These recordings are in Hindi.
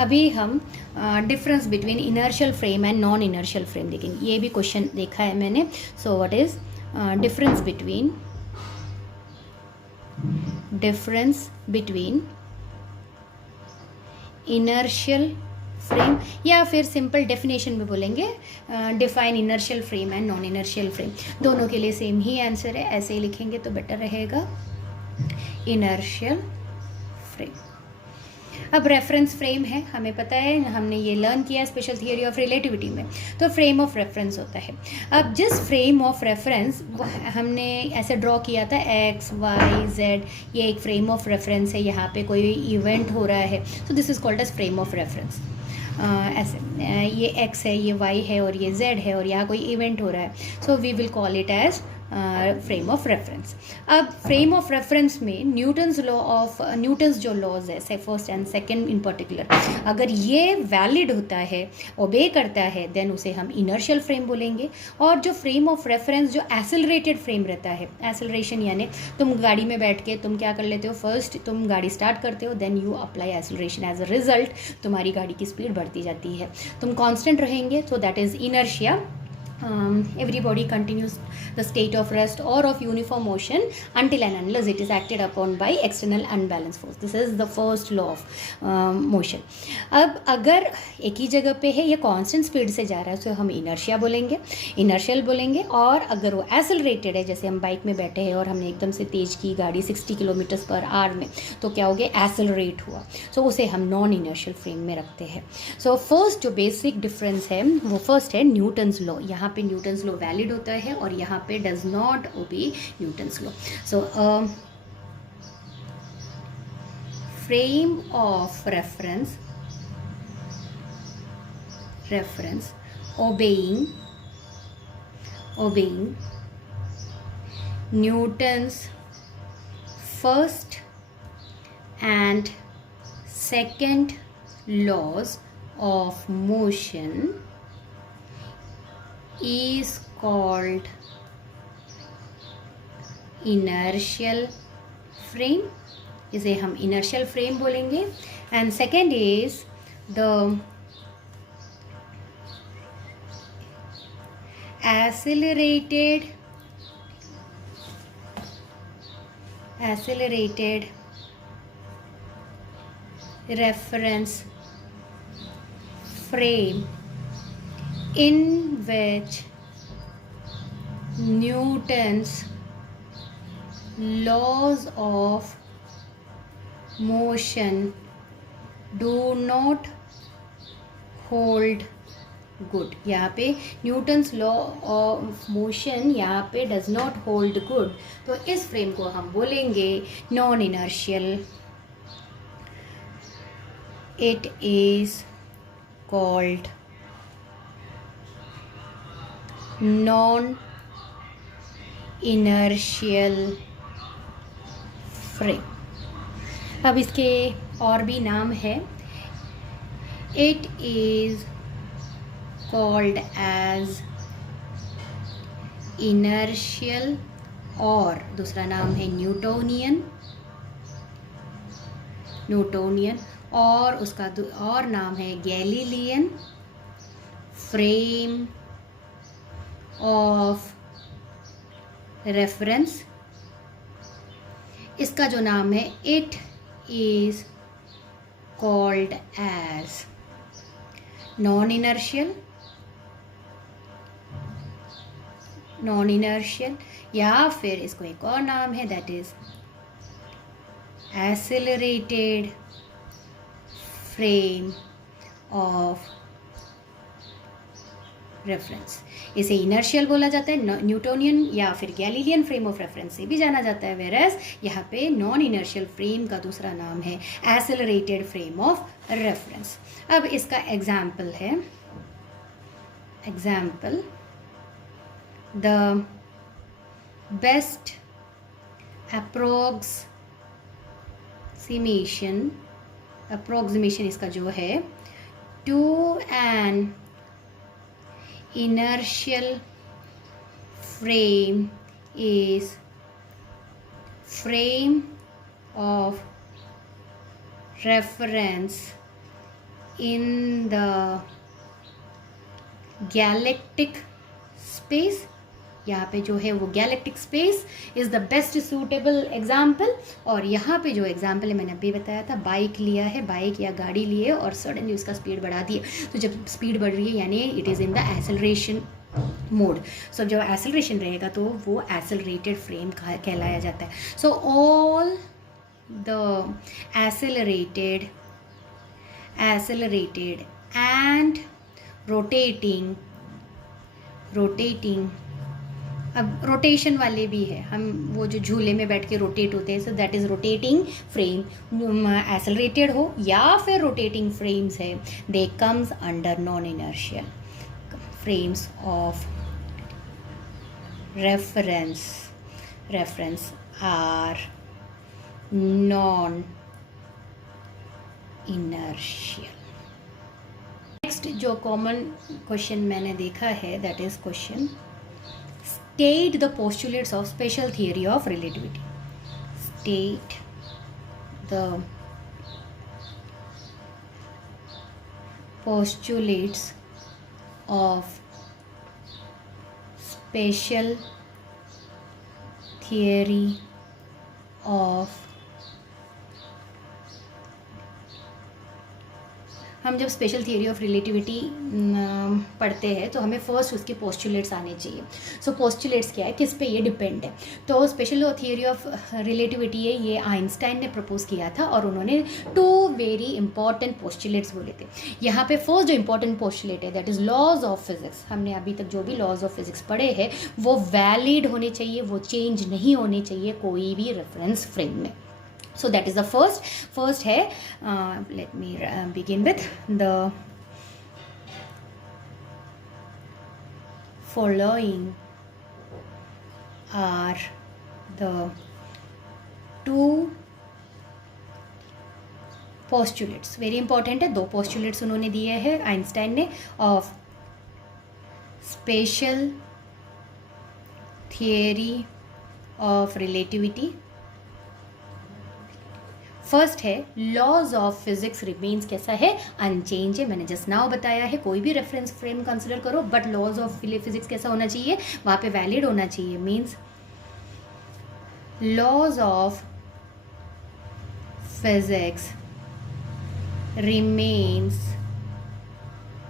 अभी हम difference between inertial frame and non inertial frame देखेंगे। ये भी क्वेश्चन देखा है मैंने। So what is difference between inertial frame, या फिर सिंपल डेफिनेशन में बोलेंगे define inertial frame and non inertial frame. दोनों के लिए सेम ही आंसर है, ऐसे ही लिखेंगे तो बेटर रहेगा, इनर्शियल फ्रेम। अब रेफरेंस फ्रेम है, हमें पता है, हमने ये लर्न किया स्पेशल थियरी ऑफ रिलेटिविटी में। तो फ्रेम ऑफ रेफरेंस होता है। अब जिस फ्रेम ऑफ रेफरेंस हमने ऐसे ड्रॉ किया था एक्स वाई जेड, ये एक फ्रेम ऑफ रेफरेंस है, यहाँ पे कोई इवेंट हो रहा है, so this is called as frame of reference. ऐसे ये एक्स है, ये वाई है और ये जेड है और यहाँ कोई इवेंट हो रहा है, so we will call it as frame of reference. अब फ्रेम ऑफ रेफरेंस में न्यूटन्स जो लॉज है, से first and second in particular, अगर ये वैलिड होता है, ओबे करता है, देन उसे हम इनर्शियल फ्रेम बोलेंगे। और जो फ्रेम ऑफ रेफरेंस जो एक्सेलरेटेड फ्रेम रहता है, एक्सेलरेशन यानी तुम गाड़ी में बैठ के तुम क्या कर लेते हो, फर्स्ट तुम गाड़ी स्टार्ट करते हो, then you apply acceleration, as a result तुम्हारी गाड़ी की स्पीड बढ़ती जाती है, तुम कांस्टेंट रहेंगे, so that is inertia. Everybody continues the state of rest or of uniform motion until and unless it is acted upon by external unbalanced force. This is the first law of motion. अब अगर एक ही जगह पे है, ये कांस्टेंट स्पीड से जा रहा है, तो हम इनर्शिया बोलेंगे, इनर्शियल बोलेंगे। और अगर वो एक्सेलरेटेड है, जैसे हम बाइक में बैठे हैं और हमने एकदम से तेज की गाड़ी 60 किलोमीटर पर आवर में, तो क्या हो गया, एक्सेलरेट हुआ, सो उसे हम नॉन इनर्शियल फ्रेम में रखते हैं। सो फर्स्ट जो बेसिक डिफरेंस है वो फर्स्ट है न्यूटन्स लॉ। यहाँ पे न्यूटन्स लॉ वैलिड होता है और यहाँ पे does not obey Newton's law. So frame of reference obeying Newton's first and second laws of motion is called inertial frame. इसे हम inertial frame बोलेंगे। and second is the accelerated reference frame, in which Newton's laws of motion do not hold good. यहाँ पे न्यूटन्स लॉ ऑफ मोशन यहाँ पे डज नॉट होल्ड गुड, तो इस फ्रेम को हम बोलेंगे non inertial. It is called non inertial frame. अब इसके और भी नाम है। It is called as inertial, और दूसरा नाम है न्यूटोनियन, और उसका और नाम है गैलीलियन फ्रेम ऑफ रेफरेंस। इसका जो नाम है, it is called as non inertial, या फिर इसको एक और नाम है, that is accelerated frame of reference. इसे इनर्शियल बोला जाता है, न्यूटोनियन या फिर गैलीलियन फ्रेम ऑफ रेफरेंस से भी जाना जाता है। वेरएस यहाँ पे नॉन इनर्शियल फ्रेम का दूसरा नाम है एक्सेलरेटेड फ्रेम ऑफ रेफरेंस। अब इसका एग्जाम्पल है, द बेस्ट अप्रोक्सीमेशन इसका जो है, to an inertial frame is frame of reference in the galactic space, यहाँ पे जो है वो galactic space is the best suitable example. और यहाँ पे जो एग्जाम्पल है मैंने अभी बताया था, बाइक लिया है, बाइक या गाड़ी लिए और सडनली उसका स्पीड बढ़ा दिए, तो जब स्पीड बढ़ रही है यानी it is in the acceleration mode. So जब एक्सेलरेशन रहेगा तो वो एक्सेलरेटेड फ्रेम कहलाया जाता है। So all the accelerated and rotating, अब रोटेशन वाले भी है, हम वो जो झूले में बैठ के रोटेट होते हैं, so that is rotating frame, accelerated हो या फिर रोटेटिंग फ्रेम्स है, they comes under non inertial frames of reference are non inertial. Next जो कॉमन क्वेश्चन मैंने देखा है that is question state the postulates of special theory of relativity. State the postulates of special theory of, हम जब स्पेशल थियरी ऑफ रिलेटिविटी पढ़ते हैं तो हमें फर्स्ट उसके पोस्टुलेट्स आने चाहिए। सो पोस्टुलेट्स क्या है, किस पे ये डिपेंड है। तो स्पेशल थियरी ऑफ रिलेटिविटी है, ये आइंस्टाइन ने प्रपोज किया था और उन्होंने 2 वेरी इंपॉर्टेंट पोस्टुलेट्स बोले थे। यहाँ पे फर्स्ट जो इंपॉर्टेंट पोस्टुलेट है that is laws of physics. हमने अभी तक जो भी लॉज ऑफ फिजिक्स पढ़े हैं वो वैलिड होने चाहिए, वो चेंज नहीं होने चाहिए कोई भी रेफरेंस फ्रेम में। So that is the first है, let me begin with the following are the 2 postulates, very important है, 2 postulates उन्होंने दिए हैं आइंस्टाइन ने of special theory of relativity। First है लॉज ऑफ फिजिक्स रिमेन्स कैसा है, अनचेंज है, मैंने जस्ट नाउ बताया है। कोई भी रेफरेंस फ्रेम कंसिडर करो बट लॉज ऑफ फिजिक्स कैसा होना चाहिए, वहाँ पे वैलिड होना चाहिए। Means laws of physics remains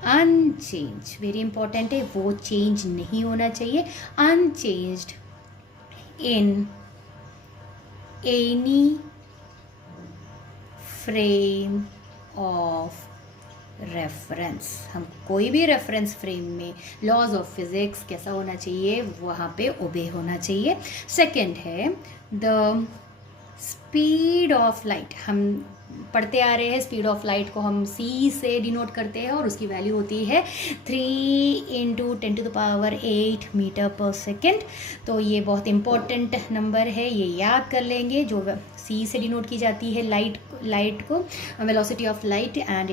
unchange, very important है, वो चेंज नहीं होना चाहिए। Unchanged in any frame of reference, हम कोई भी रेफरेंस फ्रेम में लॉज ऑफ फिजिक्स कैसा होना चाहिए, वहाँ पे ओबे होना चाहिए। सेकंड है द स्पीड ऑफ लाइट, हम पढ़ते आ रहे हैं स्पीड ऑफ लाइट को हम c से डिनोट करते हैं और उसकी वैल्यू होती है 3 × 10⁸ मीटर पर सेकेंड। तो ये बहुत इंपॉर्टेंट नंबर है, ये याद कर लेंगे। जो c से डिनोट की जाती है लाइट को, velocity of light, and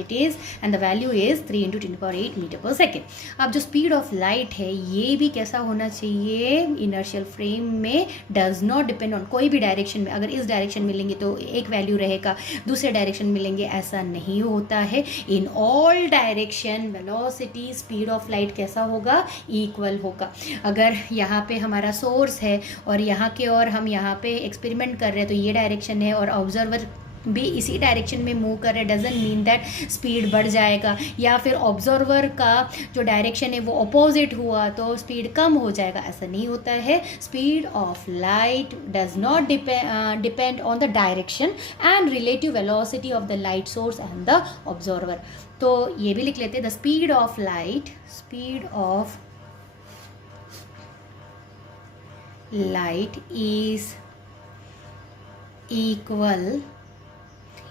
the value is 3 × 10⁸ metre per second. अब जो स्पीड ऑफ लाइट है ये भी कैसा होना चाहिए, इनर्शियल फ्रेम में डज नॉट डिपेंड ऑन कोई भी डायरेक्शन में। अगर इस डायरेक्शन में लेंगे तो एक वैल्यू रहेगा, दूसरे डायरेक्शन में लेंगे ऐसा नहीं होता है। In all direction velocity speed of light कैसा होगा, इक्वल होगा। अगर यहाँ पे हमारा सोर्स है और यहाँ के और हम यहाँ पे एक्सपेरिमेंट कर रहे हैं तो ये डायरेक्शन है और ऑब्जर्वर भी इसी डायरेक्शन में मूव कर रहे, डजंट मीन दैट स्पीड बढ़ जाएगा, या फिर ऑब्जर्वर का जो डायरेक्शन है वो अपोजिट हुआ तो स्पीड कम हो जाएगा, ऐसा नहीं होता है। Speed of light does not depend on the direction and relative velocity of the light source and the observer. तो ये भी लिख लेते हैं, the speed of light is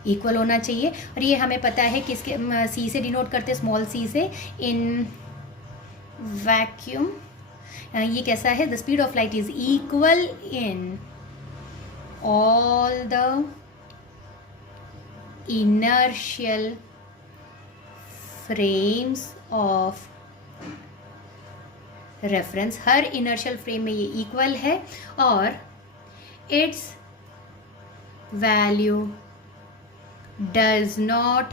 equal होना चाहिए। और ये हमें पता है किसके सी से डिनोट करते हैं, स्मॉल सी से, इन वैक्यूम। ये कैसा है, the speed of light is equal in all the inertial frames of reference. Her inertial frame में ये इक्वल है और it's value does not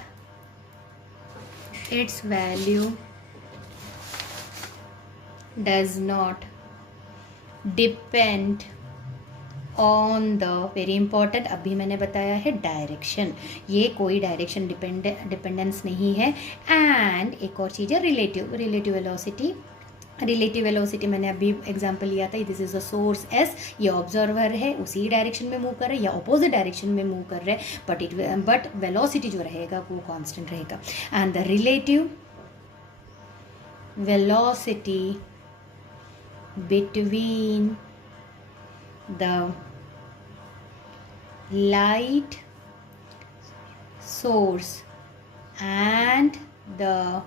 its value does not depend on the, very important, अभी मैंने बताया है डायरेक्शन, ये कोई डायरेक्शन डिपेंडेंस नहीं है। एंड एक और चीज़ है रिलेटिव वेलोसिटी। रिलेटिव वेलोसिटी मैंने अभी एग्जांपल लिया था, this is the source S, ये ऑब्जर्वर है, उसी डायरेक्शन में मूव कर रहा है या अपोजिट डायरेक्शन में मूव कर रहा है, बट वेलोसिटी जो रहेगा वो कांस्टेंट रहेगा। And the relative velocity between the light source and the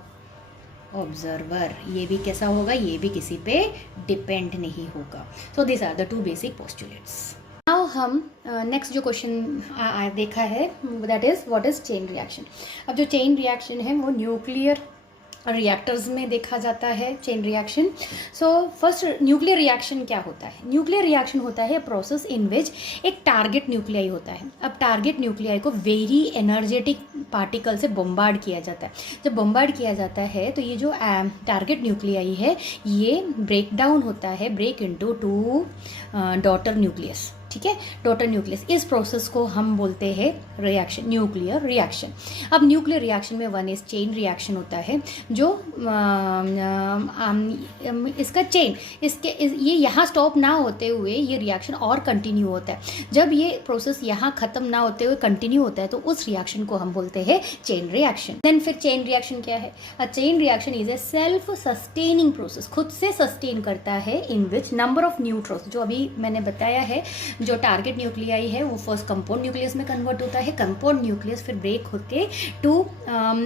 observer, ये भी कैसा होगा, ये भी किसी पे डिपेंड नहीं होगा। So this are the two basic postulates. Now हम नेक्स्ट जो क्वेश्चन देखा है that is what is chain reaction. अब जो चेन रिएक्शन है वो न्यूक्लियर रिएक्टर्स में देखा जाता है chain reaction. So first nuclear reaction क्या होता है? न्यूक्लियर रिएक्शन होता है प्रोसेस इन विच एक टारगेट न्यूक्लियाई होता है। अब टारगेट न्यूक्लियाई को वेरी एनर्जेटिक पार्टिकल से बम्बार्ड किया जाता है। जब बम्बार्ड किया जाता है तो ये जो टारगेट न्यूक्लियाई है ये ब्रेक डाउन होता है, break into two daughter nucleus, ठीक है, डॉटर न्यूक्लियस। इस प्रोसेस को हम बोलते हैं रिएक्शन, न्यूक्लियर रिएक्शन। अब न्यूक्लियर रिएक्शन में वन इज चेन रिएक्शन होता है, जो इसका चेन ये यहाँ स्टॉप ना होते हुए ये रिएक्शन और कंटिन्यू होता है। जब ये प्रोसेस यहाँ ख़त्म ना होते हुए कंटिन्यू होता है तो उस रिएक्शन को हम बोलते हैं चेन रिएक्शन। देन फिर चेन रिएक्शन क्या है? अ chain reaction is a self sustaining process, खुद से सस्टेन करता है, इन विच नंबर ऑफ न्यूट्रॉन्स, जो अभी मैंने बताया है, जो टारगेट न्यूक्लियाई है वो फर्स्ट कंपाउंड न्यूक्लियस में कन्वर्ट होता है, कंपाउंड न्यूक्लियस फिर ब्रेक होके टू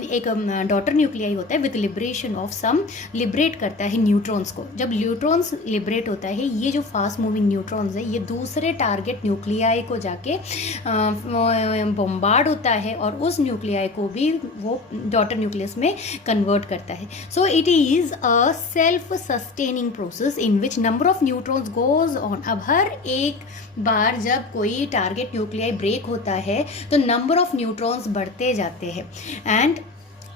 एक डॉटर न्यूक्लियाई होता है with liberation of some, liberate करता है न्यूट्रॉन्स को। जब न्यूट्रॉन्स लिबरेट होता है, ये जो फास्ट मूविंग न्यूट्रॉन्स है ये दूसरे टारगेट न्यूक्लियाई को जाके बम्बार्ड होता है और उस न्यूक्लियाई को भी वो डॉटर न्यूक्लियस में कन्वर्ट करता है। So it is a self sustaining process in which number of neutrons goes on. अब हर एक बार जब कोई टारगेट न्यूक्लियाई ब्रेक होता है तो नंबर ऑफ न्यूट्रॉन्स बढ़ते जाते हैं एंड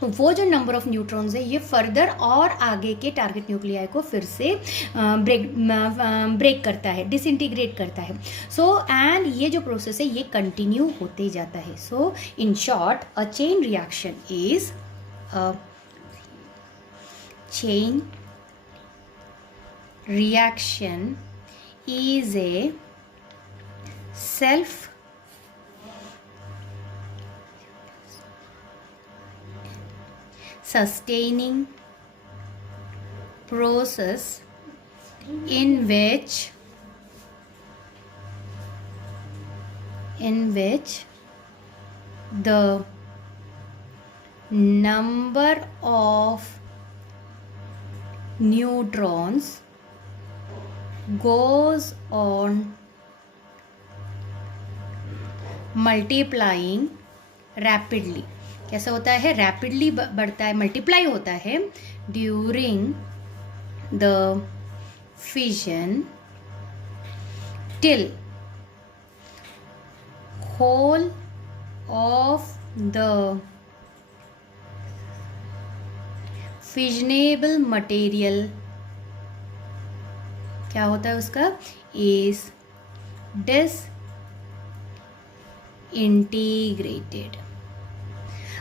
वो जो नंबर ऑफ न्यूट्रॉन्स है ये फर्दर और आगे के टारगेट न्यूक्लियाई को फिर से ब्रेक करता है, डिसइंटीग्रेट करता है। सो एंड ये जो प्रोसेस है ये कंटिन्यू होते जाता है। So in short a chain reaction is a chain reaction is a self sustaining process in which the number of neutrons goes on multiplying rapidly। कैसा होता है? रैपिडली बढ़ता है, मल्टीप्लाई होता है during the fission till whole of the fissionable material, क्या होता है उसका, is disintegrated.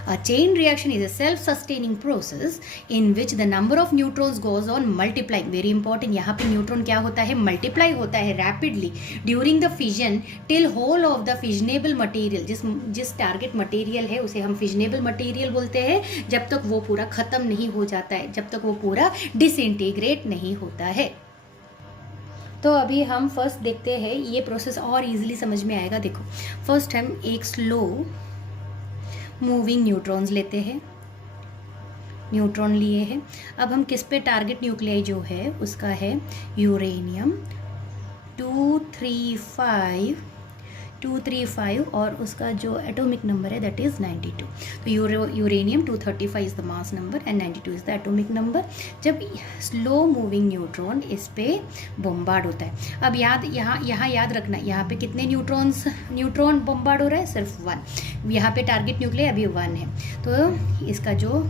A chain reaction is a self-sustaining process in which the number of neutrons goes on multiplying. Very important, यहाँ पे न्यूट्रॉन क्या होता है, मल्टीप्लाई होता है rapidly during the fission till whole of the fissionable material, जिस टारगेट मटेरियल है उसे हम fissionable material बोलते हैं, जब तक वो पूरा ख़त्म नहीं हो जाता है, जब तक वो पूरा डिसइंटीग्रेट नहीं होता है। तो अभी हम फर्स्ट देखते हैं, ये प्रोसेस और इजीली समझ में आएगा। देखो फर्स्ट हम एक स्लो मूविंग न्यूट्रॉन्स लेते हैं, न्यूट्रॉन लिए हैं। अब हम किस पे टारगेट न्यूक्लियाई जो है उसका है यूरेनियम 235 और उसका जो एटॉमिक नंबर है दैट इज़ 92। तो uranium 235 is the mass number and 92 is the atomic number. जब स्लो मूविंग न्यूट्रॉन इस पे बम्बार्ड होता है, अब यहाँ याद रखना, यहाँ पे कितने न्यूट्रॉन बम्बार्ड हो रहा है, सिर्फ 1। यहाँ पे टारगेट न्यूक्लियाई अभी 1 है, तो इसका जो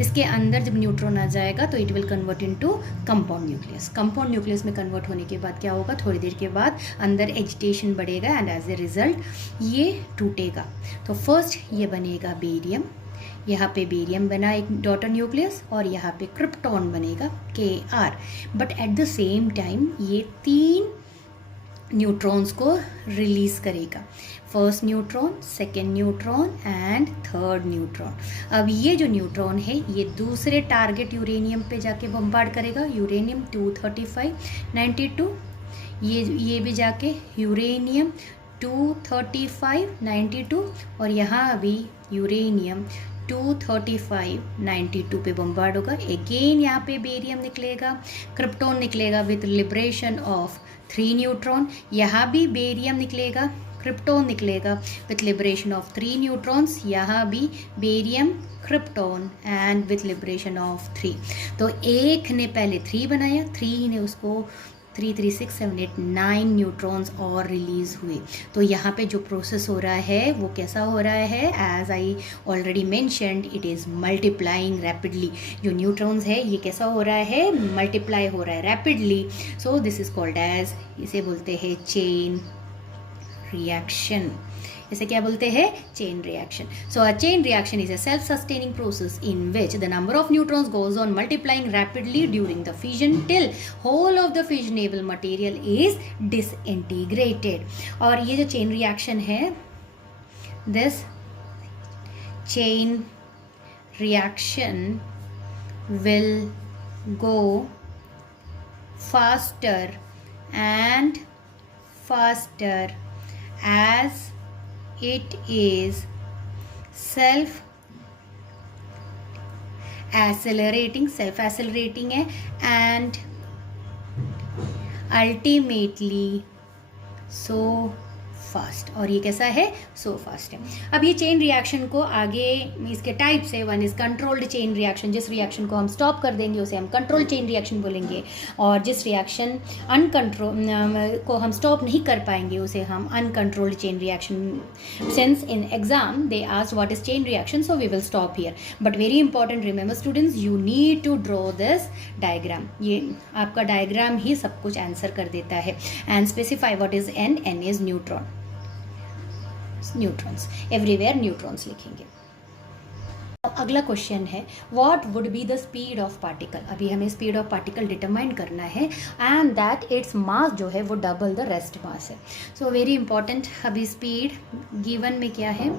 इसके अंदर जब न्यूट्रॉन आ जाएगा तो it will convert into compound nucleus. Compound nucleus में कन्वर्ट होने के बाद क्या होगा, थोड़ी देर के बाद अंदर एजिटेशन बढ़ेगा एंड एज ए रिजल्ट ये टूटेगा। तो फर्स्ट ये बनेगा बेरियम, यहाँ पे बेरियम बना एक डॉटर न्यूक्लियस और यहाँ पे क्रिप्टॉन बनेगा Kr। But at the same time ये 3 न्यूट्रॉन्स को रिलीज करेगा, first neutron, second neutron and third neutron. अब ये जो न्यूट्रॉन है ये दूसरे टारगेट यूरेनियम पे जाके बम्बार्ड करेगा, यूरेनियम 235 92, ये भी जाके यूरेनियम 235 92 और यहाँ भी यूरेनियम 235 92 पे बम्बार्ड होगा। अगेन यहाँ पे बेरियम निकलेगा, क्रिप्टॉन निकलेगा विथ लिबरेशन ऑफ 3 न्यूट्रॉन, यहाँ भी बेरियम निकलेगा, क्रिप्टॉन निकलेगा विथ लिबरेशन ऑफ 3 न्यूट्रॉन्स, यहाँ भी barium, krypton and with liberation of 3। तो एक ने पहले 3 बनाया, 3 ने उसको 3 3 6 7 8 9 न्यूट्रॉन्स और रिलीज हुए। तो यहाँ पे जो प्रोसेस हो रहा है वो कैसा हो रहा है, as I already mentioned it is multiplying rapidly. जो न्यूट्रॉन्स है ये कैसा हो रहा है, मल्टीप्लाई हो रहा है rapidly. So this is called as, इसे बोलते हैं चेन रिएक्शन। इसे क्या बोलते हैं, chain reaction. So a chain reaction is a self sustaining process in which the number of neutrons goes on multiplying rapidly during the fission till whole of the fissionable material is disintegrated. और ये जो चेन रिएक्शन है, this chain reaction will go faster and faster as it is self accelerating है and ultimately so फास्ट। और ये कैसा है, सो फास्ट है। अब ये चेन रिएक्शन को आगे इसके टाइप्स है, one is controlled chain reaction, जिस रिएक्शन को हम स्टॉप कर देंगे उसे हम कंट्रोल चेन रिएक्शन बोलेंगे, और जिस रिएक्शन को हम स्टॉप नहीं कर पाएंगे उसे हम uncontrolled chain reaction. Since in exam they asked what is chain reaction, so we will stop here. But very important, remember students, you need to draw this diagram. ये आपका डायग्राम ही सब कुछ आंसर कर देता है। And specify what is N, N is neutron, neutrons, everywhere neutrons लिखेंगे। अगला क्वेश्चन है, what would be the speed of particle. अभी हमें स्पीड ऑफ पार्टिकल डिटरमाइन करना है एंड दैट इट्स मास जो है वो डबल द रेस्ट मास है। सो वेरी इंपॉर्टेंट, अभी स्पीड गिवन में क्या है,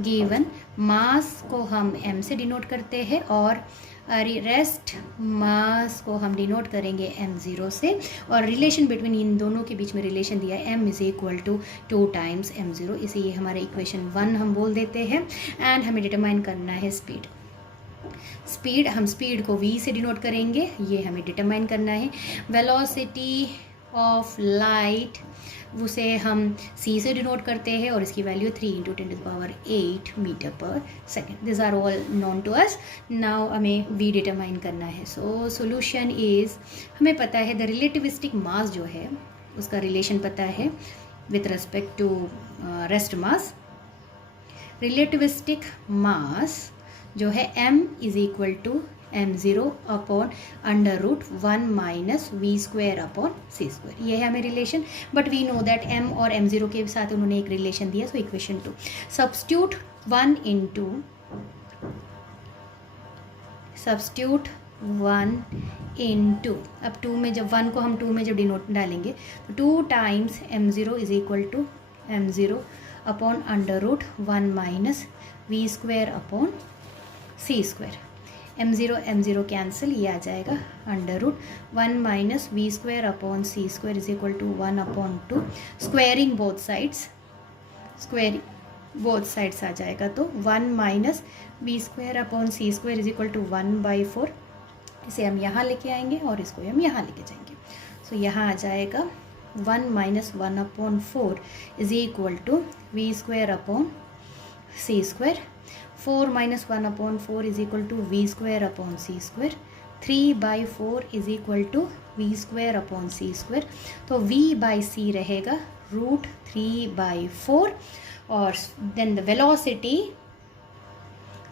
गिवन मास को हम m से डिनोट करते हैं और रेस्ट मास को हम डिनोट करेंगे m0 से, और रिलेशन बिटवीन इन दोनों के बीच में रिलेशन दिया है m is equal to 2 times m0, इसे ये हमारा इक्वेशन 1 हम बोल देते हैं। एंड हमें डिटरमाइन करना है स्पीड। स्पीड, हम स्पीड को v से डिनोट करेंगे, ये हमें डिटरमाइन करना है। वेलोसिटी ऑफ लाइट उसे हम c से डिनोट करते हैं और इसकी value 3 × 10⁸ metre per second. This are all known to us. Now हमें v डिटरमाइन करना है। सो सोल्यूशन इज, हमें पता है द रिलेटिविस्टिक मास जो है उसका रिलेशन पता है with respect to rest mass. Relativistic mass जो है m is equal to m0 upon √1 minus v² upon c²। ये है हमें relation, but we know that m और m0 के साथ उन्होंने एक रिलेशन दिया। सो इक्वेशन 2, सब्स्टिट्यूट 1 इंटू, अब 2 में जब 1 को हम 2 में जब डिनोट डालेंगे तो 2 times m0 is equal to m0 upon √1 minus v² upon c²। m0 cancel, ये आ जाएगा √1 minus v² upon c² is equal to 1 upon 2, squaring both sides आ जाएगा तो 1 minus v² upon c² is equal to 1/4। इसे हम यहाँ लेके आएंगे और इसको हम यहाँ लेके जाएंगे। सो यहाँ आ जाएगा 1 minus 1 upon 4 is equal to v² upon c²। 4 minus 1 upon 4 is equal to v² upon c²। 3/4 is equal to v² upon c²। तो v/c रहेगा √3/4 और then the velocity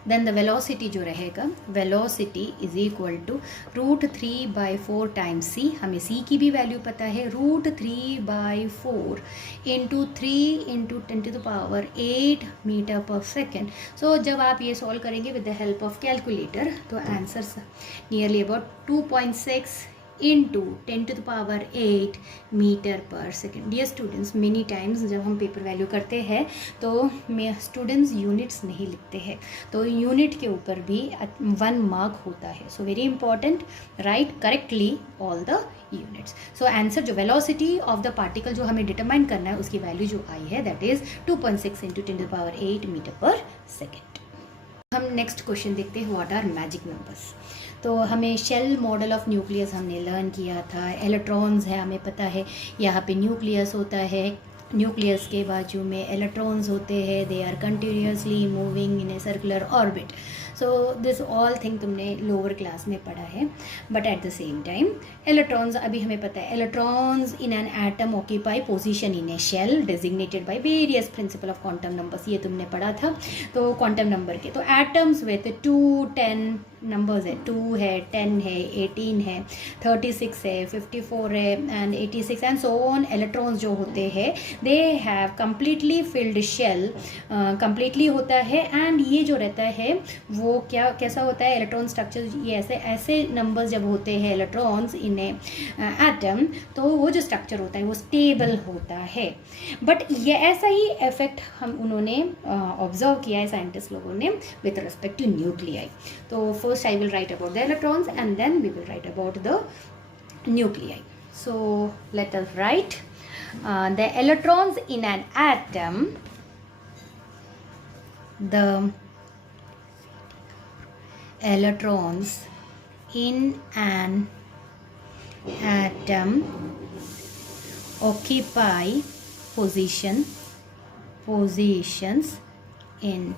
then the velocity जो रहेगा, velocity is equal to √3/4 times C, हमें सी की भी वैल्यू पता है, √3/4 into 3 into 10⁸ metre per second. So जब आप ये सॉल्व करेंगे with the help of calculator तो answer nearly about 2.6 into 10⁸ metre per second. Dear students, many times जब हम पेपर वैल्यू करते हैं तो स्टूडेंट्स यूनिट्स नहीं लिखते हैं, तो यूनिट के ऊपर भी 1 मार्क होता है. So very important, right correctly all the units. So answer जो वेलोसिटी ऑफ द पार्टिकल जो हमें डिटरमाइन करना है उसकी वैल्यू जो आई है that is 2.6 into 10⁸ metre per second. हम नेक्स्ट क्वेश्चन देखते हैं, व्हाट आर मैजिक नंबर्स. तो हमें शेल मॉडल ऑफ न्यूक्लियस हमने लर्न किया था. इलेक्ट्रॉन्स है, हमें पता है यहाँ पे न्यूक्लियस होता है, न्यूक्लियस के बाजू में इलेक्ट्रॉन्स होते हैं, they are continuously moving in a circular orbit. So this all thing तुमने लोअर क्लास में पढ़ा है. But at the same time electrons, अभी हमें पता है electrons in an atom occupy position in a shell designated by various principal of quantum numbers, ये तुमने पढ़ा था. तो क्वांटम नंबर के तो एटम्स विथ 2, 10 नंबर्स है, 2 है, 10 है, 18 है, 36 है, 54 है and 86 and so on. Electrons जो होते हैं they have completely filled shell, completely होता है. एंड ये जो रहता है वो क्या कैसा होता है, इलेक्ट्रॉन स्ट्रक्चर, ये ऐसे नंबर्स जब होते हैं इलेक्ट्रॉन्स इन ए एटम, तो वो जो स्ट्रक्चर होता है वो स्टेबल होता है. बट ये ऐसा ही इफेक्ट उन्होंने ऑब्जर्व किया है साइंटिस्ट लोगों ने विथ रिस्पेक्ट टू न्यूक्लियाई. तो first I will write about the electrons and then we will write about the nuclei. So let us write the electrons in an atom. The electrons in an atom occupy positions in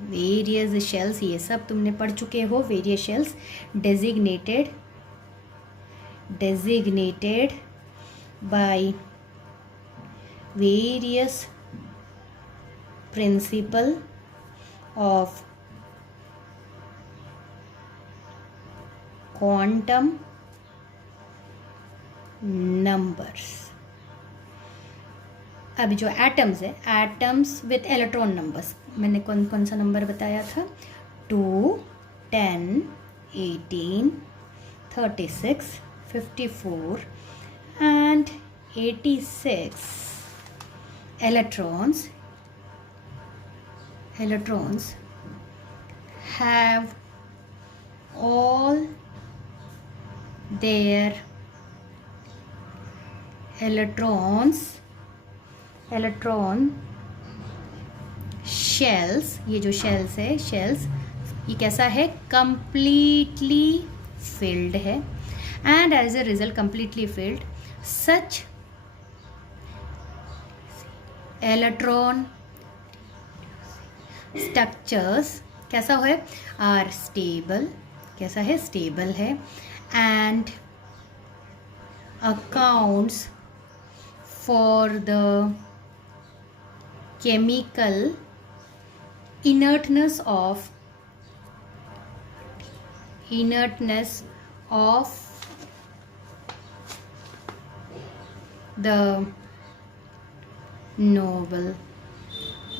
various shells, ये सब तुमने पढ़ चुके हो. Various shells designated by various principal of quantum numbers. अभी जो एटम्स है, एटम्स विथ इलेक्ट्रॉन नंबर्स, मैंने कौन सा नंबर बताया था, 2, 10, 18, 36, 54 and 86 electrons have all their electron shells, ये जो shells है, shells ये कैसा है, completely filled है. and as a result completely filled such electron structures कैसा है, are stable, कैसा है, stable है. and accounts for the chemical inertness of the noble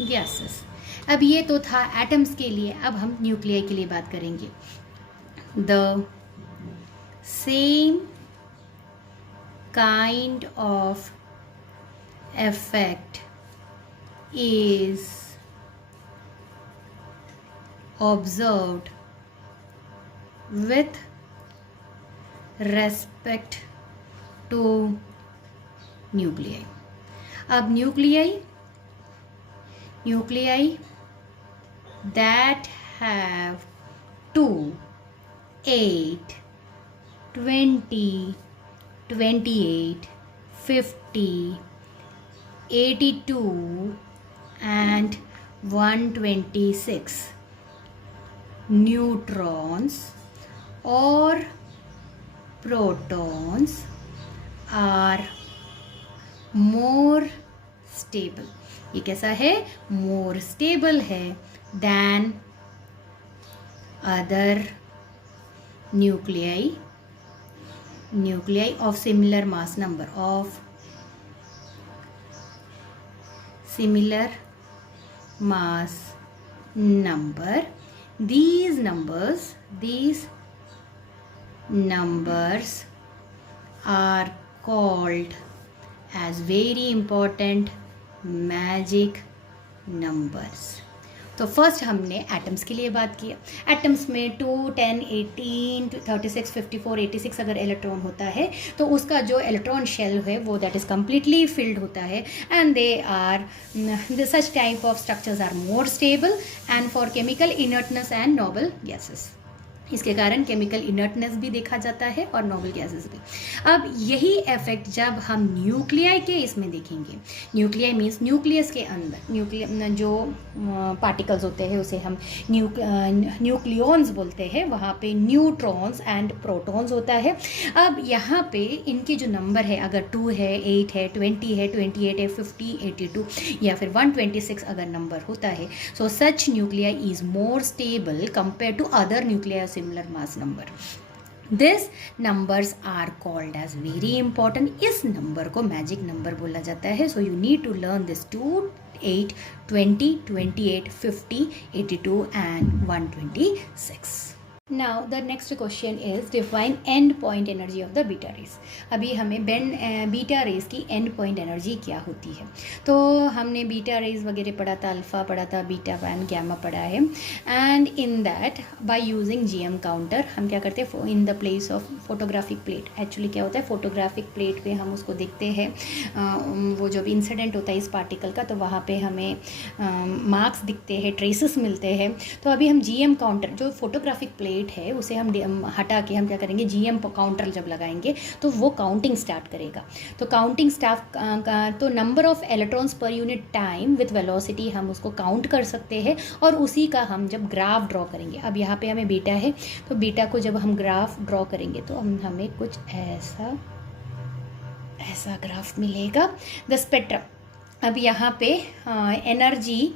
gases. अब ये तो था एटम्स के लिए. अब हम न्यूक्लियाई के लिए बात करेंगे. The same kind of effect is observed with respect to nuclei. अब nuclei that have 2, 8, 20, 28, 50, 82 and 126 neutrons or protons are more stable. ये कैसा है, more stable है than other nuclei of similar mass number, of similar mass number. These numbers are called as very important magic numbers. तो फर्स्ट हमने एटम्स के लिए बात किया. एटम्स में 2, 10, 18, 36, 54, 86 अगर इलेक्ट्रॉन होता है तो उसका जो इलेक्ट्रॉन शेल है वो दैट इज़ कम्प्लीटली फिल्ड होता है, and they are such type of structures are more stable and for chemical inertness and noble gases. इसके कारण केमिकल इनर्टनेस भी देखा जाता है और नोबल गैसेस भी. अब यही इफेक्ट जब हम न्यूक्लियाई के इसमें देखेंगे. न्यूक्लियाई मीन्स न्यूक्लियस के अंदर जो पार्टिकल्स होते हैं उसे हम न्यूक्लियॉन्स बोलते हैं. वहाँ पे न्यूट्रॉन्स एंड प्रोटॉन्स होता है. अब यहाँ पे इनके जो नंबर है, अगर 2 है, 8 है, 20 है, 28 है, 50, 82 या फिर 126 अगर नंबर होता है, so such nuclei is more stable compare to other nuclei similar mass number. These numbers are called as very important. इस नंबर को मैजिक नंबर बोला जाता है. So you need to learn this 2, 8, 20, 28, 50, 82 and 126. Now the next question is define end point energy of the beta rays. अभी हमें बीटा रेज की एंड पॉइंट एनर्जी क्या होती है. तो हमने बीटा रेज वगैरह पढ़ा था, अल्फ़ा पढ़ा था, बीटा एंड गैमा पढ़ा है. And in that by using GM counter हम क्या करते हैं, in the place of photographic plate. Actually क्या होता है, फोटोग्राफिक प्लेट पे हम उसको देखते हैं, वो जब इंसिडेंट होता है इस पार्टिकल का तो वहाँ पे हमें मार्क्स दिखते हैं, ट्रेसेस मिलते हैं. तो अभी हम जीएम काउंटर, जो फोटोग्राफिक प्लेट है उसे हम हटा के हम क्या करेंगे, जीएम काउंटर जब लगाएंगे तो वो काउंटिंग स्टार्ट करेगा. तो काउंटिंग स्टार्ट तो number of electrons per unit time with velocity हम उसको काउंट कर सकते हैं, और उसी का हम जब ग्राफ ड्रॉ करेंगे. अब यहाँ पे हमें बीटा है, तो बीटा को जब हम ग्राफ ड्रॉ करेंगे तो हमें कुछ ऐसा ग्राफ मिलेगा. The spectrum. अब यहाँ पे एनर्जी,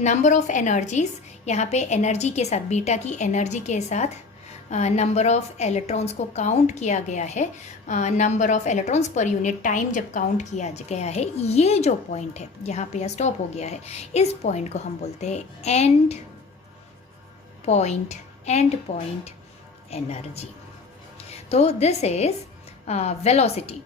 नंबर ऑफ एनर्जीज, यहाँ पे एनर्जी के साथ, बीटा की एनर्जी के साथ नंबर ऑफ इलेक्ट्रॉन्स को काउंट किया गया है. Number of electrons per unit time जब काउंट किया गया है, ये जो पॉइंट है यहाँ पे स्टॉप हो गया है, इस पॉइंट को हम बोलते हैं एंड पॉइंट एनर्जी. तो दिस इज वेलोसिटी,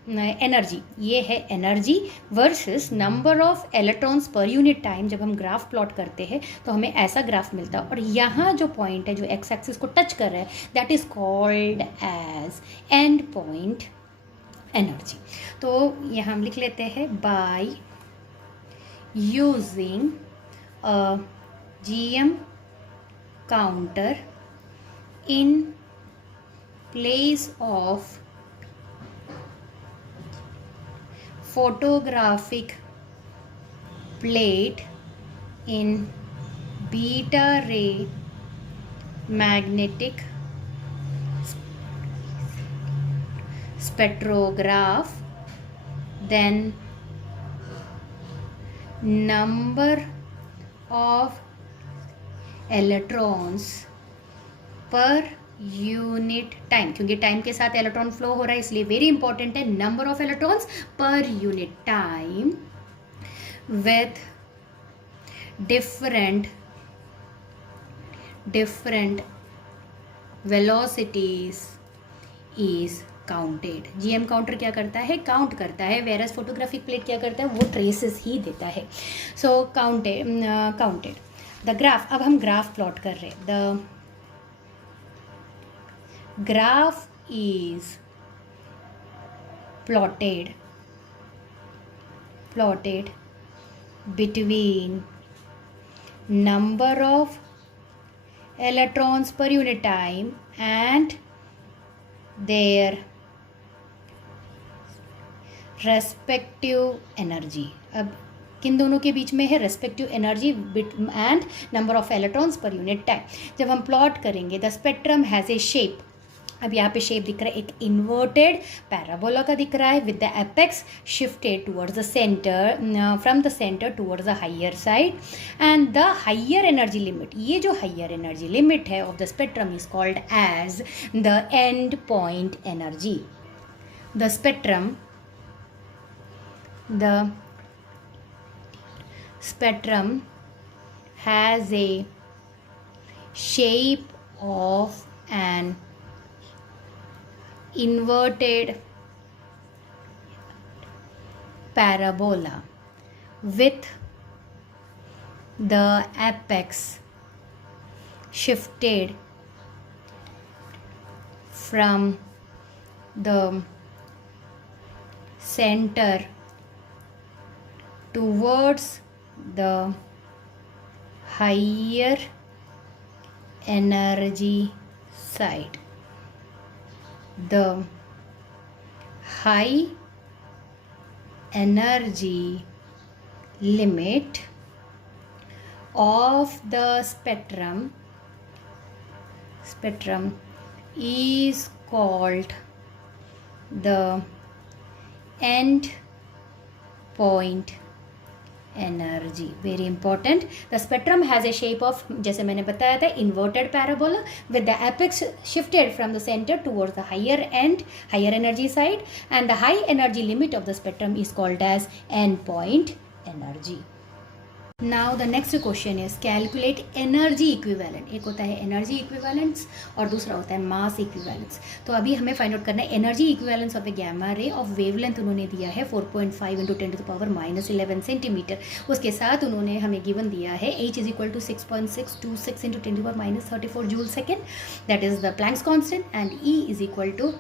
एनर्जी, ये है energy versus number of electrons per unit time. जब हम ग्राफ प्लॉट करते हैं तो हमें ऐसा ग्राफ मिलता है, और यहाँ जो पॉइंट है जो एक्स एक्सिस को टच कर रहा है that is called as end point energy. तो यहाँ हम लिख लेते हैं by using a GM counter in place of photographic plate in beta ray magnetic spectrograph, then number of electrons per unit time, क्योंकि टाइम के साथ इलेक्ट्रॉन फ्लो हो रहा है इसलिए वेरी इंपॉर्टेंट है number of electrons per unit time with different velocities is counted. GM counter क्या करता है, काउंट करता है, वेरस फोटोग्राफिक प्लेट क्या करता है, वो ट्रेसेस ही देता है. सो काउंटेड द ग्राफ. अब हम ग्राफ प्लॉट कर रहे हैं. The graph is plotted between number of electrons per unit time and their respective energy. अब किन दोनों के बीच में है, respective energy and number of electrons per unit time. जब हम प्लॉट करेंगे the spectrum has a shape, अब यहाँ पे शेप दिख रहा है एक इन्वर्टेड पैराबोला का दिख रहा है with the apex shifted towards the centre, from the centre towards the higher side, and the higher energy limit, ये जो हायर एनर्जी लिमिट है of the spectrum is called as the end point energy. The spectrum has a shape of an inverted parabola with the apex shifted from the center towards the higher energy side. The high energy limit of the spectrum is called the end point energy. Very important. The spectrum has a shape of, जैसे मैंने बताया था, inverted parabola with the apex shifted from the centre towards the higher energy side, and the high energy limit of the spectrum is called as end point energy. Now the next question is calculate energy equivalent. एक होता है एनर्जी इक्विवेलेंस और दूसरा होता है मास इक्विवेलेंस. तो अभी हमें फाइंड आउट करना है energy equivalence of a gamma ray of wavelength. उन्होंने दिया है 4.5 × 10⁻11 सेंटीमीटर. उसके साथ उन्होंने हमें गिवन दिया है h is equal to 6.626 × 10⁻34 joule second. That is the Planck's constant. And E is equal to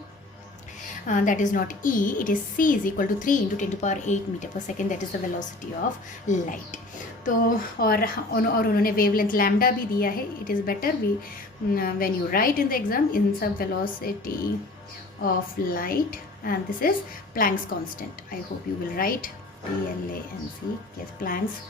that is not E, it is C is equal to 3 × 10⁸ meter per second. That is the velocity of light. तो और उन्होंने वेवलेंथ लैम्डा भी दिया है. It is better we when you write in the exam in सब velocity of light, and this is Planck's constant. I hope you will write PLANC. Yes, Planck's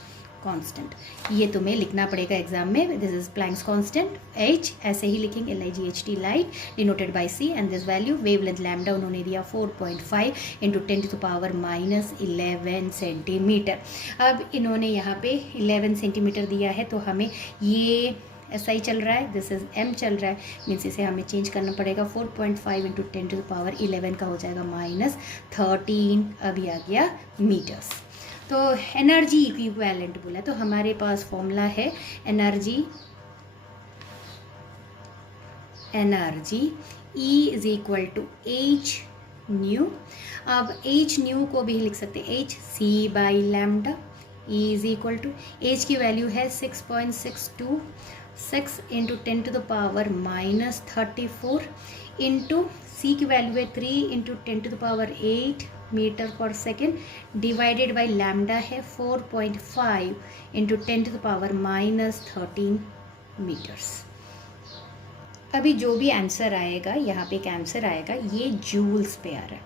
constant. ये तुम्हें लिखना पड़ेगा एग्जाम में. This is Planck's constant. H ऐसे ही लिखेंगे, LIGHT light denoted by C, and this value wavelength lambda उन्होंने दिया 4.5 × 10⁻11 सेंटीमीटर. अब इन्होंने यहाँ पे 11 सेंटीमीटर दिया है, तो हमें ये ऐसा ही चल रहा है, दिस इज M चल रहा है, मीन्स इसे हमें चेंज करना पड़ेगा. 4.5 × 10⁻11 का हो जाएगा -13. अभी आ गया मीटर्स. तो एनर्जी इक्विवेलेंट बोला, तो हमारे पास फॉर्मूला है energy E is equal to H nu. अब H न्यू को भी लिख सकते हैं HC/λ. E is equal to, H की वैल्यू है 6.626 × 10⁻34 इंटू C की वैल्यू है 3 × 10⁸ metre per second divided by lambda है 4.5 × 10⁻13 मीटर्स. अभी जो भी आंसर आएगा, यहाँ पे एक आंसर आएगा, ये जूल्स पे आ रहा है,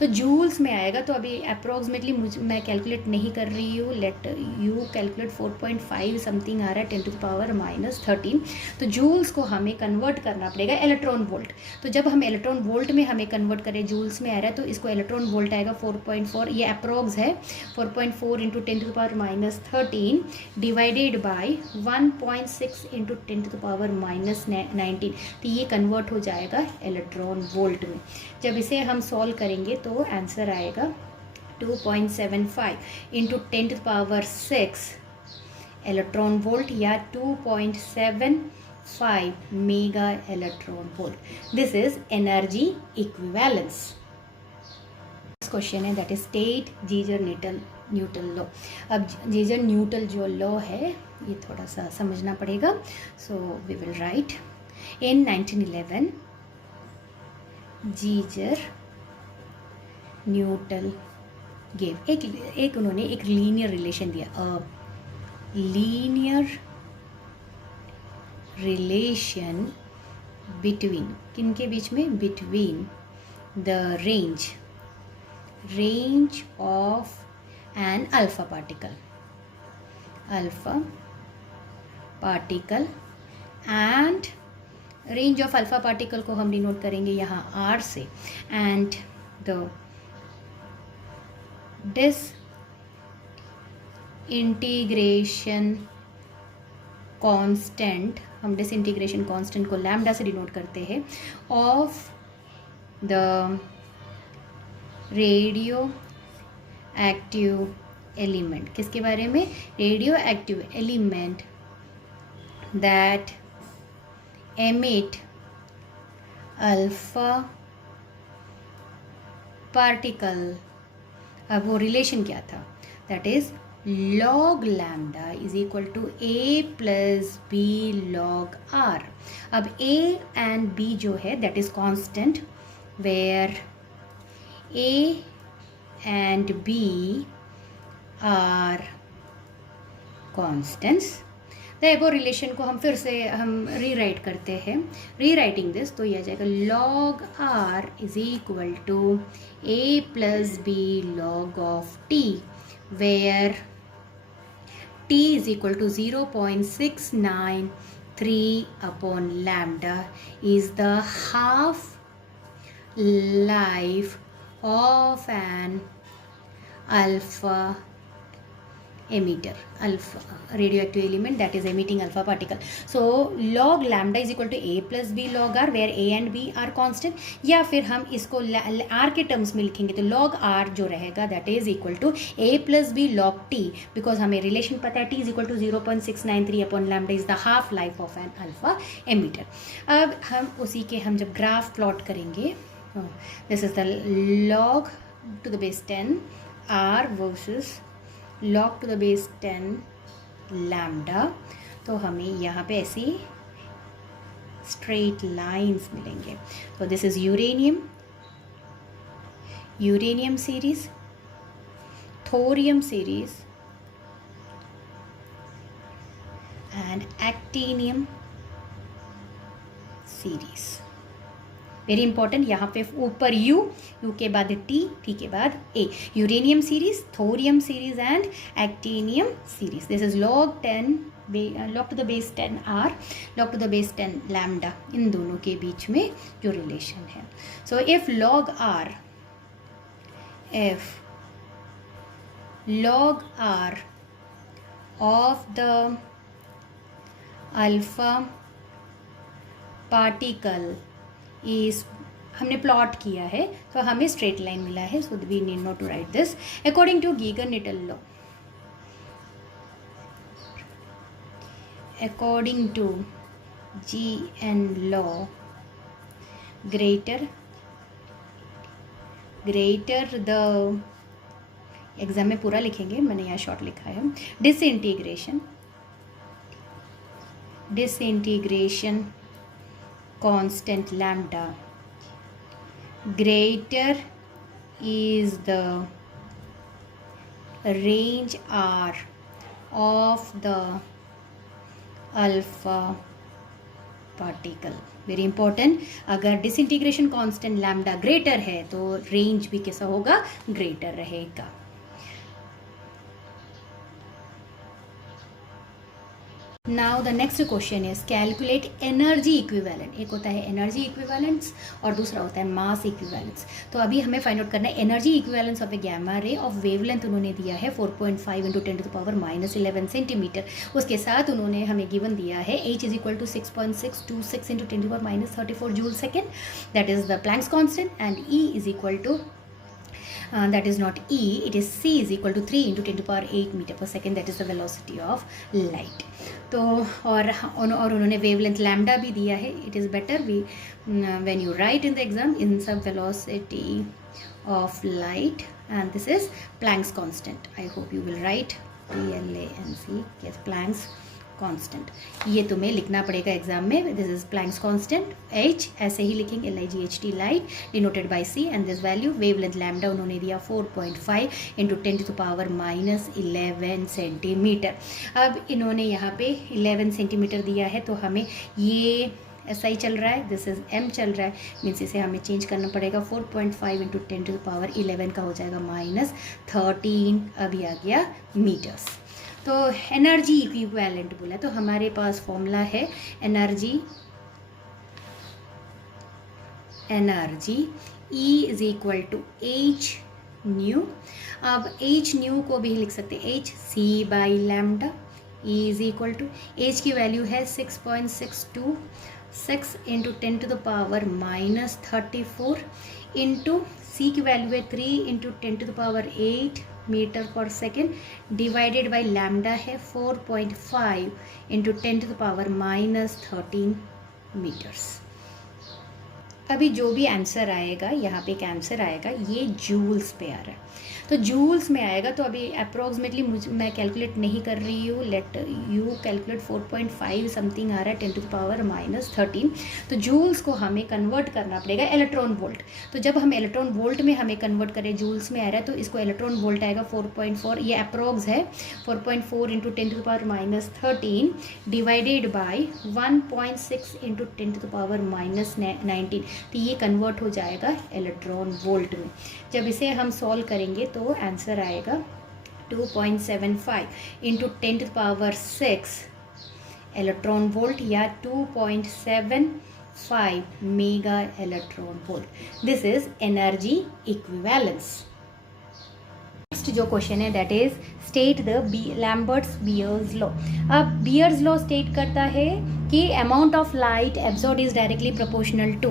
तो जूल्स में आएगा. तो अभी अप्रोक्सीमेटली मैं कैलकुलेट नहीं कर रही हूँ, लेट यू कैलकुलेट. 4.5 समथिंग आ रहा है 10⁻13. तो जूल्स को हमें कन्वर्ट करना पड़ेगा इलेक्ट्रॉन वोल्ट. तो जब हम इलेक्ट्रॉन वोल्ट में हमें कन्वर्ट करें, जूल्स में आ रहा है, तो इसको इलेक्ट्रॉन वोल्ट आएगा 4.4. ये अप्रोक्स है 4.4 × 10⁻13 डिवाइडेड बाई 1.6 × 10⁻19. तो ये कन्वर्ट हो जाएगा इलेक्ट्रॉन वोल्ट में. जब इसे हम सॉल्व करेंगे तो आंसर आएगा 2.75 × 10⁻6 इलेक्ट्रॉन वोल्ट या 2.75 mega electron volt. This is energy equivalence. Question है that is state Geiger Nuttall law. अब जीजर न्यूटन जो लॉ है ये थोड़ा सा समझना पड़ेगा. So we will write. In 1911, Geiger Nuttall gave एक उन्होंने एक लीनियर रिलेशन दिया. लीनियर रिलेशन बिटवीन, किन के बीच में? Between the range of an alpha particle and range of alpha particle को हम डिनोट करेंगे यहाँ आर से, and the disintegration constant, हम डिसइंटीग्रेशन कांस्टेंट को लैम्डा से डिनोट करते हैं, of the radioactive element. किसके बारे में? Radioactive element that emit alpha particle. अब वो रिलेशन क्या था? That is log lambda is equal to a plus b log r। अब a and b जो है that is constant, where a and b are constants। वो रिलेशन को हम फिर से हम रीराइट करते हैं, रीराइटिंग दिस, तो यह आ जाएगा log r is equal to a plus b log of t, where t is equal to 0.693 upon lambda is the half life of an alpha emitter, alpha radioactive element that is emitting alpha particle। So log lambda is equal to a plus b log r, where a and b are constant, या फिर हम इसको r के टर्म्स में लिखेंगे तो log r जो रहेगा that is equal to a plus b log t, because हमें रिलेशन पता है t is equal to 0.693 upon lambda is the half life of an alpha emitter। अब हम उसी के हम जब ग्राफ प्लॉट करेंगे, this is the log to the base 10 r versus log to the base 10 lambda, तो हमें यहाँ पे ऐसी स्ट्रेट लाइंस मिलेंगे। तो this is uranium series, thorium series and actinium series. Very important, यहाँ पे ऊपर यू के बाद टी के बाद A, uranium series, thorium series and actinium series. This is log to the base 10 r, log to the base 10 lambda, इन दोनों के बीच में जो रिलेशन है। So if log r of the alpha particle इस हमने प्लॉट किया है तो हमें स्ट्रेट लाइन मिला है, so we need not to write this. According to Geiger Nuttall law, according to GN law, greater the, exam में पूरा लिखेंगे, मैंने यहाँ शॉर्ट लिखा है, disintegration constant lambda greater is the range r of the alpha particle। Very important, अगर डिसइंटीग्रेशन कांस्टेंट लैम्डा ग्रेटर है तो रेंज भी कैसा होगा? ग्रेटर रहेगा। Now the next question is calculate energy equivalent. एक होता है एनर्जी इक्विवेलेंस और दूसरा होता है मास इक्विवेलेंस। तो अभी हमें फाइंड आउट करना है energy equivalence of a gamma ray of wavelength उन्होंने दिया है 4.5 × 10⁻11 सेंटीमीटर। उसके साथ उन्होंने हमें गिवन दिया है h is equal to 6.626 × 10⁻34 joule second, that is the Planck's constant, and E is equal to that is not E, it is C is equal to 3 × 10⁸ meter per second, that is the velocity of light। तो और उन्होंने वेवलेंथ लैम्डा भी दिया है। It is better we when you write in the exam in सब velocity of light, and this is Planck's constant. I hope you will write PLANC, yes Planck's constant. ये तुम्हें लिखना पड़ेगा एग्जाम में। This is Planck's constant, H ऐसे ही लिखेंगे, LIGHT light denoted by C, and this value wavelength lambda उन्होंने दिया 4.5 × 10⁻11 सेंटीमीटर। अब इन्होंने यहाँ पे 11 सेंटीमीटर दिया है, तो हमें ये ऐसा ही चल रहा है, दिस इज M चल रहा है, मीन्स इसे हमें चेंज करना पड़ेगा। 4.5 × 10⁻11 का हो जाएगा -13, अभी आ गया मीटर्स। तो एनर्जी इक्विवेलेंट बोला, तो हमारे पास फॉर्मूला है energy energy E is equal to H nu. अब एच न्यू को भी लिख सकते हैं H C by lambda. E is equal to H की वैल्यू है 6.626 into 10 to the power minus 34 into C की वैल्यू है 3 into 10 to the power 8 metre per second divided by lambda है 4.5 into 10 to the power minus 13 metres. अभी जो भी आंसर आएगा, यहाँ पे एक आंसर आएगा, ये जूल्स पे आ रहा है, तो जूल्स में आएगा। तो अभी अप्रॉक्सीमेटली मैं कैलकुलेट नहीं कर रही हूँ, लेट यू कैलकुलेट 4.5 समथिंग आ रहा है 10 टू द पावर माइनस 13। तो जूल्स को हमें कन्वर्ट करना पड़ेगा इलेक्ट्रॉन वोल्ट। तो जब हम इलेक्ट्रॉन वोल्ट में हमें कन्वर्ट करें, जूल्स में आ रहा है तो इसको इलेक्ट्रॉन वोल्ट आएगा 4.4, ये अप्रॉक्स है 4.4 into 10 to the power minus 13 divided by 1.6 into 10 to the power minus 19। तो ये कन्वर्ट हो जाएगा इलेक्ट्रॉन वोल्ट में। जब इसे हम सॉल्व करेंगे तो आंसर आएगा 2.75 into 10 to the power 6 electron volt या 2.75 mega electron volt. This is energy equivalence. Next जो क्वेश्चन है that is state the Lambert's Beer's law. अब बियर्स लॉ स्टेट करता है कि amount of light absorb is directly proportional to,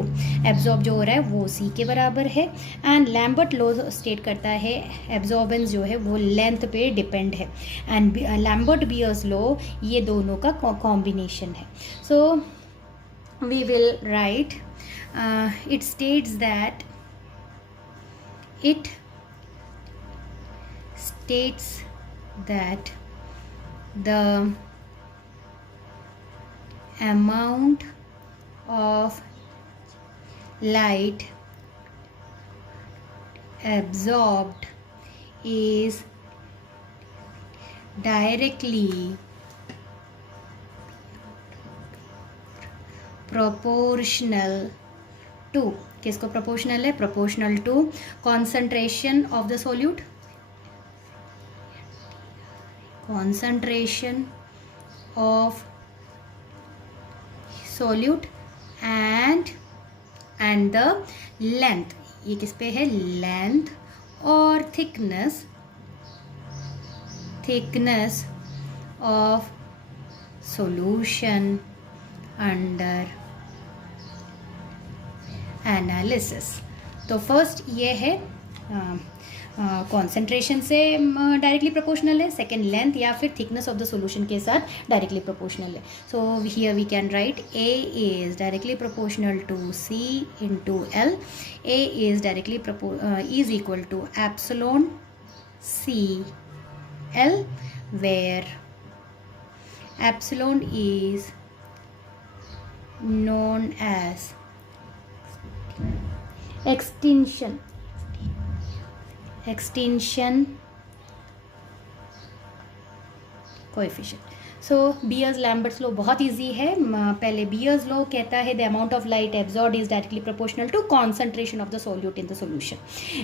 absorb जो हो रहा है वो सी के बराबर है। एंड लैम्बर्ट लॉ स्टेट करता है एब्जॉर्बेंस जो है वो लेंथ पे डिपेंड है। एंड लैम्बर्ट बियर्स लॉ ये दोनों का कॉम्बिनेशन है। So we will write it states that the amount of light absorbed is directly proportional to, किसको प्रोपोर्शनल है? Proportional to concentration of the solute, concentration of solute and the length, ये किस पे है? length और thickness of solution under analysis। तो फर्स्ट ये है कॉन्सेंट्रेशन से डायरेक्टली प्रोपोर्शनल है, सेकेंड लेंथ या फिर थिकनेस ऑफ द सॉल्यूशन के साथ डायरेक्टली प्रोपोर्शनल है। So here we can write A is directly proportional to C into L. A is directly is equal to epsilon C L, where epsilon is known as extinction coefficient. So Beer's Lambert's law बहुत इजी है। पहले बियर्स लॉ कहता है the amount of light absorbed is directly proportional to concentration of the solute in the solution,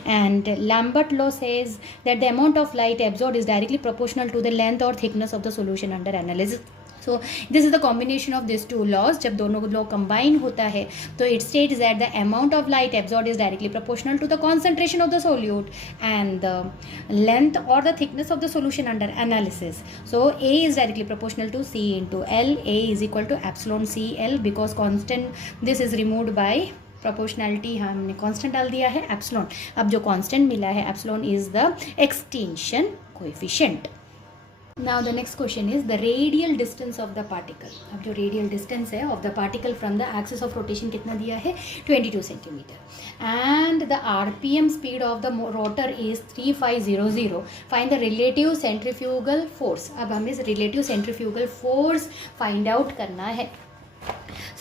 and Lambert law says that the amount of light absorbed is directly proportional to the length और thickness of the solution under analysis. So this is the combination of this two laws. जब दोनों लॉ कंबाइन होता है तो it states that the amount of light absorbed is directly proportional to the concentration of the solute and the length और the thickness of the solution under analysis. So A is directly proportional to C into L. A is equal to epsilon C L because constant this is removed by proportionality, हमने कांस्टेंट डाल दिया है एप्सिलॉन। अब जो कांस्टेंट मिला है epsilon is the extinction coefficient. Now the next question is the radial distance of the particle। अब जो radial distance है of the particle from the axis of rotation कितना दिया है? 22 centimeter, and the RPM speed of the rotor is 3500। Find the relative centrifugal force। अब हमें relative centrifugal force find out करना है।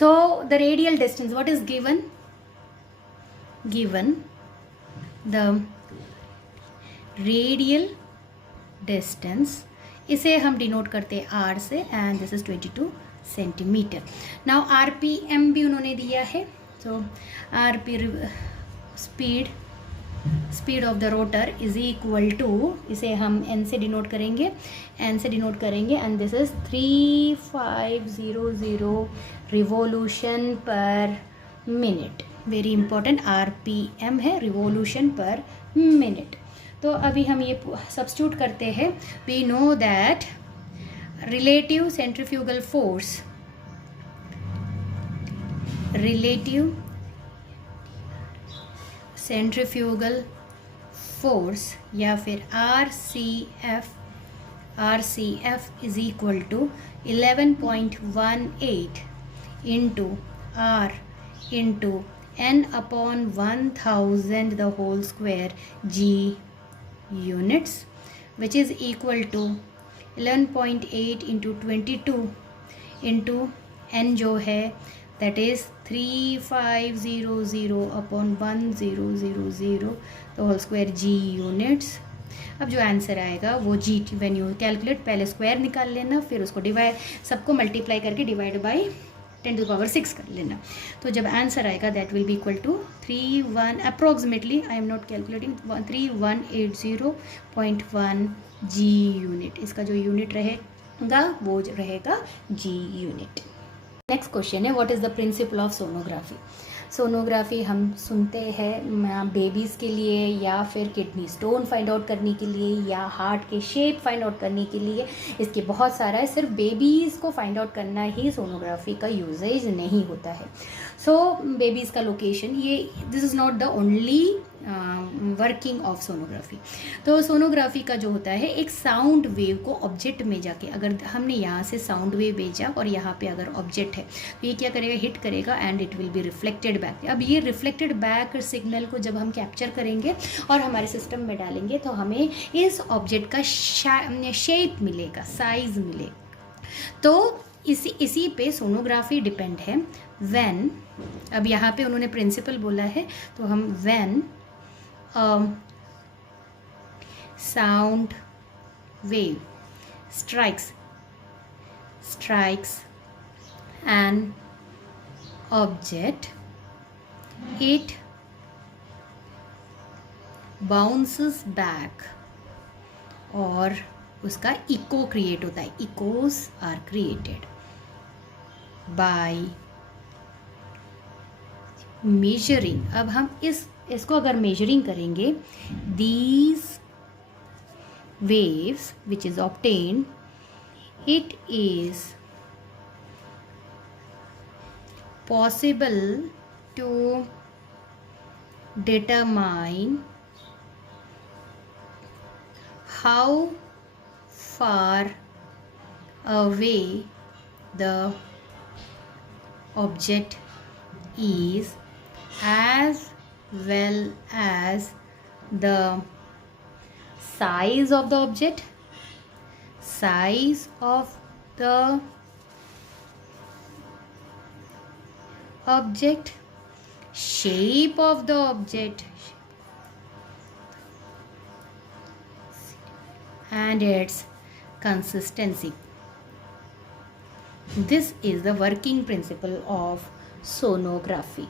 So the radial distance, what is given? Given the radial distance, इसे हम डिनोट करते हैं आर से, and this is 22 centimetre. Now RPM भी उन्होंने दिया है। सो RP speed of the rotor is equal to, इसे हम एन से डिनोट करेंगे, and this is 3500 revolution per minute, very important, RPM है, रिवॉल्यूशन पर मिनट। तो अभी हम ये सब्स्टिट्यूट करते हैं। We know that relative centrifugal force, relative centrifugal force या फिर RCF is equal to 11.18 into R into N/1000 the whole square G units, which is equal to 11.8 into 22 into N जो है that is 3500/1000 the whole square G units। अब जो आंसर आएगा वो G, व्हेन यू कैलकुलेट पहले स्क्वायर निकाल लेना, फिर उसको डिवाइड, सबको मल्टीप्लाई करके डिवाइड बाई 10⁶ कर लेना। तो जब आंसर आएगा that will be equal to 31 approximately, I am not calculating, 3180.1 G unit. इसका जो यूनिट रहेगा वो रहेगा G यूनिट। नेक्स्ट क्वेश्चन है, what is the principle of sonography. Sonography हम सुनते हैं बेबीज़ के लिए, या फिर किडनी स्टोन फाइंड आउट करने के लिए, या हार्ट के शेप फाइंड आउट करने के लिए। इसके बहुत सारा है, सिर्फ बेबीज़ को फाइंड आउट करना ही सोनोग्राफी का यूजेज नहीं होता है। सो बेबीज़ का लोकेशन, ये this is not the only working of sonography. तो सोनोग्राफी का जो होता है, एक साउंड वेव को ऑब्जेक्ट में जाके, अगर हमने यहाँ से साउंड वेव भेजा और यहाँ पे अगर ऑब्जेक्ट है तो ये क्या करेगा, हिट करेगा and it will be reflected back. अब ये रिफ्लेक्टेड बैक सिग्नल को जब हम कैप्चर करेंगे और हमारे सिस्टम में डालेंगे तो हमें इस ऑब्जेक्ट का शेप मिलेगा, साइज मिलेगा। तो इसी पे सोनोग्राफी डिपेंड है। व्हेन, अब यहाँ पे उन्होंने प्रिंसिपल बोला है तो हम when sound wave strikes an object, it bounces back, और उसका इको क्रिएट होता है, echoes are created by measuring. अब हम इसको अगर मेजरिंग करेंगे, these waves which is obtained, it is possible to determine how far away the object is, as well as the size of the object, shape of the object, and its consistency. This is the working principle of sonography.